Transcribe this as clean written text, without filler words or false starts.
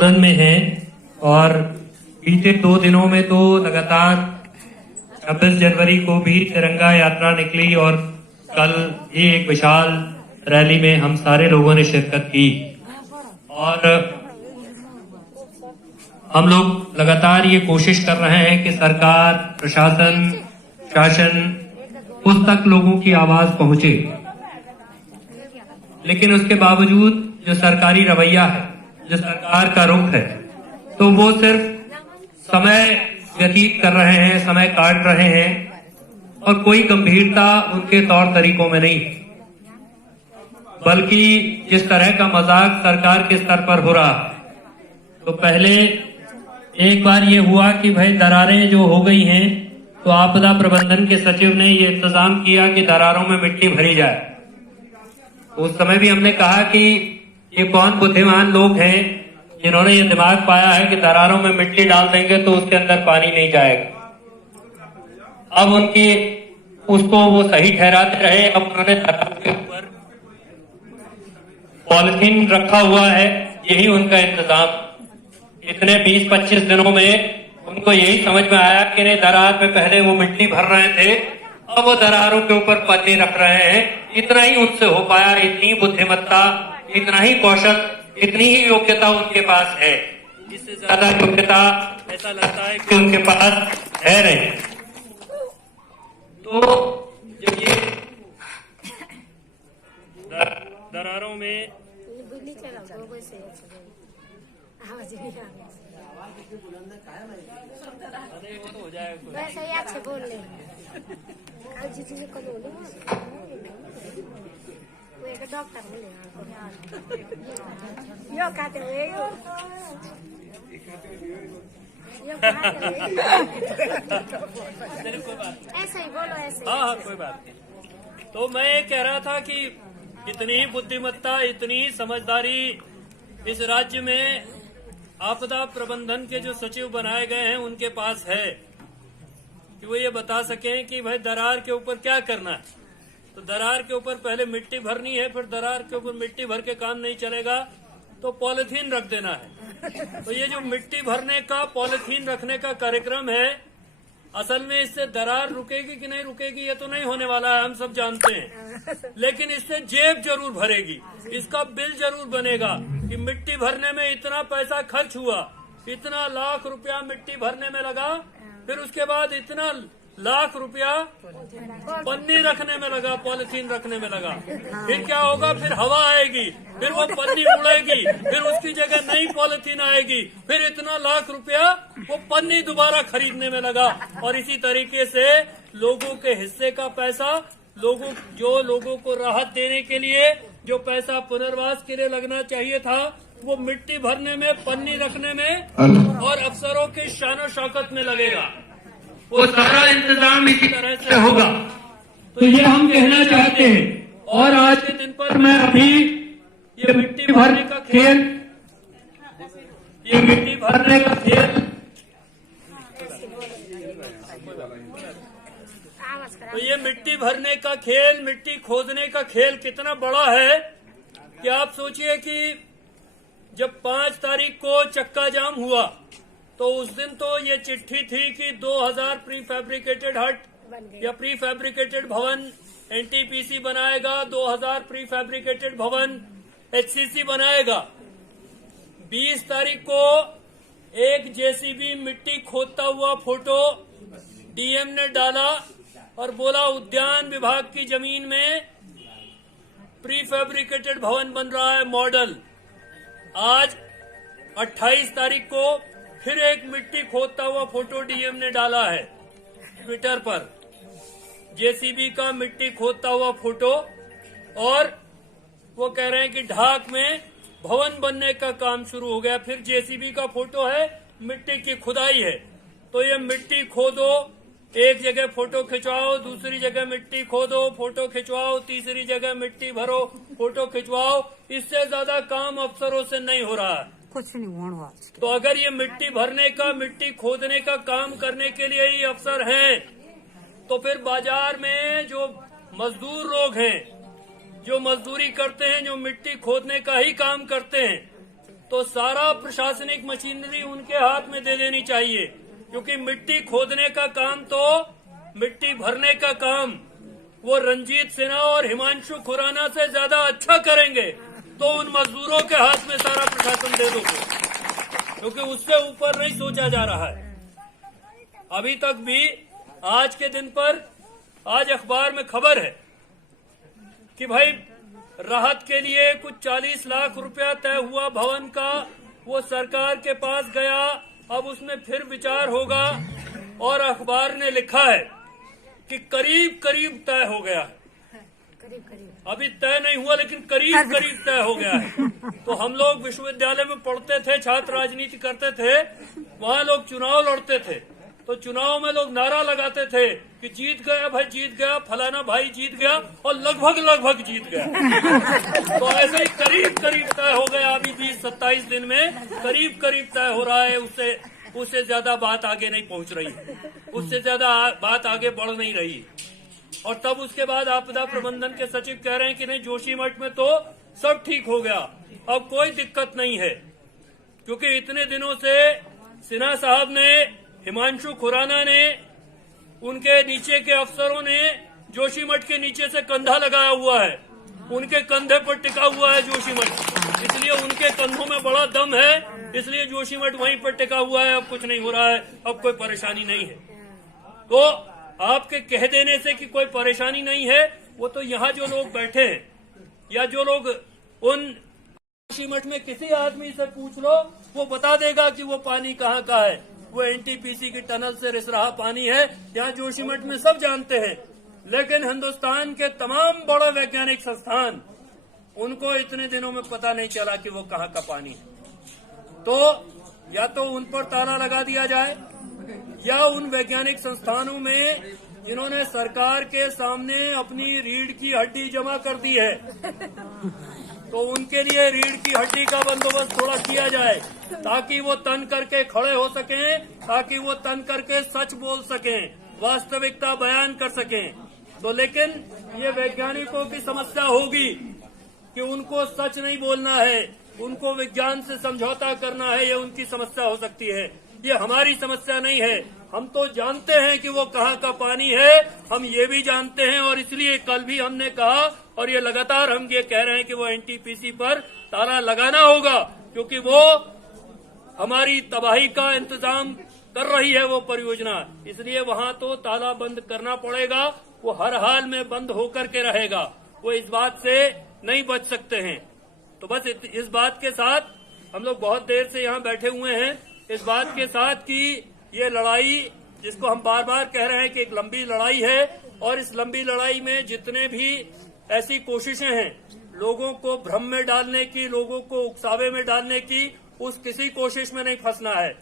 सोलन में हैं और बीते 2 दिनों में तो लगातार 26 जनवरी को भी तिरंगा यात्रा निकली और कल भी एक विशाल रैली में हम सारे लोगों ने शिरकत की। और हम लोग लगातार ये कोशिश कर रहे हैं कि सरकार, प्रशासन, शासन उस तक लोगों की आवाज पहुंचे, लेकिन उसके बावजूद जो सरकारी रवैया है, जो सरकार का रुख है, तो वो सिर्फ समय व्यतीत कर रहे हैं, समय काट रहे हैं और कोई गंभीरता उनके तौर तरीकों में नहीं, बल्कि जिस तरह का मजाक सरकार के स्तर पर हो रहा। तो पहले एक बार ये हुआ कि भाई दरारें जो हो गई हैं, तो आपदा प्रबंधन के सचिव ने ये इंतजाम किया कि दरारों में मिट्टी भरी जाए। उस समय भी हमने कहा कि ये कौन बुद्धिमान लोग हैं जिन्होंने ये दिमाग पाया है कि दरारों में मिट्टी डाल देंगे तो उसके अंदर पानी नहीं जाएगा। अब उनकी उसको वो सही ठहराते रहे। अब उन्होंने दरार के ऊपर पॉलिथीन रखा हुआ है, यही उनका इंतजाम। इतने 20-25 दिनों में उनको यही समझ में आया कि नहीं, दरार में पहले वो मिट्टी भर रहे थे, अब वो दरारों के ऊपर पन्नी रख रहे हैं। इतना ही उनसे हो पाया, इतनी बुद्धिमत्ता, इतना ही कौशल, इतनी ही योग्यता उनके पास है। इससे ज्यादा योग्यता ऐसा लगता है कि उनके पास है नहीं। तो जब ये दरारों में हो जाएगा वैसे ही अच्छे बोल ले डॉक्टर बोले यो खाते हुए ऐसे ही बोलो, ऐसे। हाँ, कोई बात नहीं। तो मैं ये कह रहा था कि इतनी बुद्धिमत्ता, इतनी समझदारी इस राज्य में आपदा प्रबंधन के जो सचिव बनाए गए हैं उनके पास है कि वो ये बता सकें कि भाई दरार के ऊपर क्या करना है। तो दरार के ऊपर पहले मिट्टी भरनी है, फिर दरार के ऊपर मिट्टी भर के काम नहीं चलेगा तो पॉलिथीन रख देना है। तो ये जो मिट्टी भरने का, पॉलिथीन रखने का कार्यक्रम है, असल में इससे दरार रुकेगी कि नहीं रुकेगी ये तो नहीं होने वाला है, हम सब जानते हैं। लेकिन इससे जेब जरूर भरेगी, इसका बिल जरूर बनेगा कि मिट्टी भरने में इतना पैसा खर्च हुआ, इतना लाख रुपया मिट्टी भरने में लगा, फिर उसके बाद इतना लाख रुपया पन्नी रखने में लगा, पॉलिथीन रखने में लगा। फिर क्या होगा? फिर हवा आएगी, फिर वो पन्नी उड़ेगी, फिर उसकी जगह नई पॉलिथीन आएगी, फिर इतना लाख रुपया वो पन्नी दोबारा खरीदने में लगा। और इसी तरीके से लोगों के हिस्से का पैसा, लोगों को राहत देने के लिए जो पैसा पुनर्वास के लिए लगना चाहिए था, वो मिट्टी भरने में, पन्नी रखने में और अफसरों के शानो शौकत में लगेगा। वो सारा इंतजाम इसी तरह से होगा। तो ये हम कहना चाहते हैं। और आज के दिन पर मैं अभी ये मिट्टी भरने का खेल, तो ये मिट्टी भरने का खेल, मिट्टी खोदने का खेल कितना बड़ा है कि आप सोचिए कि जब 5 तारीख को चक्का जाम हुआ तो उस दिन तो ये चिट्ठी थी कि 2000 प्री फैब्रिकेटेड हट या प्री फैब्रिकेटेड भवन एनटीपीसी बनाएगा, 2000 प्री फैब्रिकेटेड भवन एचसीसी बनाएगा। 20 तारीख को एक जेसीबी मिट्टी खोदता हुआ फोटो डीएम ने डाला और बोला उद्यान विभाग की जमीन में प्री फैब्रिकेटेड भवन बन रहा है, मॉडल। आज 28 तारीख को फिर एक मिट्टी खोदता हुआ फोटो डीएम ने डाला है ट्विटर पर, जेसीबी का मिट्टी खोदता हुआ फोटो, और वो कह रहे हैं कि ढाक में भवन बनने का काम शुरू हो गया। फिर जेसीबी का फोटो है, मिट्टी की खुदाई है। तो ये मिट्टी खोदो, एक जगह फोटो खिंचवाओ, दूसरी जगह मिट्टी खोदो, फोटो खिंचवाओ, तीसरी जगह मिट्टी भरो, फोटो खिंचवाओ। इससे ज्यादा काम अफसरों से नहीं हो रहा है। कुछ नहीं होना। तो अगर ये मिट्टी भरने का, मिट्टी खोदने का काम करने के लिए ही अफसर हैं, तो फिर बाजार में जो मजदूर लोग हैं, जो मजदूरी करते हैं, जो मिट्टी खोदने का ही काम करते हैं, तो सारा प्रशासनिक मशीनरी उनके हाथ में दे देनी चाहिए, क्योंकि मिट्टी खोदने का काम तो मिट्टी भरने का काम वो रंजीत सिन्हा और हिमांशु खुराना से ज्यादा अच्छा करेंगे। तो उन मजदूरों के हाथ में सारा प्रशासन दे दो, क्योंकि उससे ऊपर नहीं सोचा जा रहा है। अभी तक भी आज के दिन पर आज अखबार में खबर है कि भाई राहत के लिए कुछ 40 लाख रुपया तय हुआ भवन का, वो सरकार के पास गया, अब उसमें फिर विचार होगा। और अखबार ने लिखा है कि करीब करीब तय हो गया है, करीब करीब अभी तय नहीं हुआ लेकिन करीब करीब तय हो गया है। तो हम लोग विश्वविद्यालय में पढ़ते थे, छात्र राजनीति करते थे, वहाँ लोग चुनाव लड़ते थे, तो चुनाव में लोग नारा लगाते थे कि जीत गया भाई, जीत गया, फलाना भाई जीत गया, और लगभग जीत गया। तो ऐसे ही करीब करीब तय हो गया, अभी 20-27 दिन में करीब तय हो रहा है। उससे ज्यादा बात आगे नहीं पहुंच रही, उससे ज्यादा बात आगे बढ़ नहीं रही। और तब उसके बाद आपदा प्रबंधन के सचिव कह रहे हैं कि नहीं, जोशीमठ में तो सब ठीक हो गया, अब कोई दिक्कत नहीं है, क्योंकि इतने दिनों से सिन्हा साहब ने, हिमांशु खुराना ने, उनके नीचे के अफसरों ने जोशीमठ के नीचे से कंधा लगाया हुआ है, उनके कंधे पर टिका हुआ है जोशीमठ, इसलिए उनके कंधों में बड़ा दम है, इसलिए जोशीमठ वहीं पर टिका हुआ है। अब कुछ नहीं हो रहा है, अब कोई परेशानी नहीं है। तो आपके कह देने से कि कोई परेशानी नहीं है, वो तो यहाँ जो लोग बैठे हैं या जो लोग उन जोशीमठ में किसी आदमी से पूछ लो, वो बता देगा कि वो पानी कहाँ का है। वो एनटीपीसी की टनल से रिस रहा पानी है, यहाँ जोशीमठ में सब जानते हैं। लेकिन हिंदुस्तान के तमाम बड़े वैज्ञानिक संस्थान, उनको इतने दिनों में पता नहीं चला कि वो कहाँ का पानी है। तो या तो उन पर ताला लगा दिया जाए, या उन वैज्ञानिक संस्थानों में जिन्होंने सरकार के सामने अपनी रीढ़ की हड्डी जमा कर दी है, तो उनके लिए रीढ़ की हड्डी का बंदोबस्त थोड़ा किया जाए, ताकि वो तन करके खड़े हो सकें, ताकि वो तन करके सच बोल सकें, वास्तविकता बयान कर सकें। तो लेकिन ये वैज्ञानिकों की समस्या होगी कि उनको सच नहीं बोलना है, उनको विज्ञान से समझौता करना है, ये उनकी समस्या हो सकती है। ये हमारी समस्या नहीं है। हम तो जानते हैं कि वो कहाँ का पानी है, हम ये भी जानते हैं, और इसलिए कल भी हमने कहा, और ये लगातार हम ये कह रहे हैं कि वो एनटीपीसी पर ताला लगाना होगा, क्योंकि वो हमारी तबाही का इंतजाम कर रही है वो परियोजना, इसलिए वहाँ तो ताला बंद करना पड़ेगा। वो हर हाल में बंद होकर के रहेगा, वो इस बात से नहीं बच सकते हैं। तो बस इस बात के साथ हम लोग बहुत देर से यहाँ बैठे हुए हैं, इस बात के साथ कि ये लड़ाई, जिसको हम बार बार कह रहे हैं कि एक लंबी लड़ाई है, और इस लंबी लड़ाई में जितने भी ऐसी कोशिशें हैं लोगों को भ्रम में डालने की, लोगों को उकसावे में डालने की, उस किसी कोशिश में नहीं फंसना है।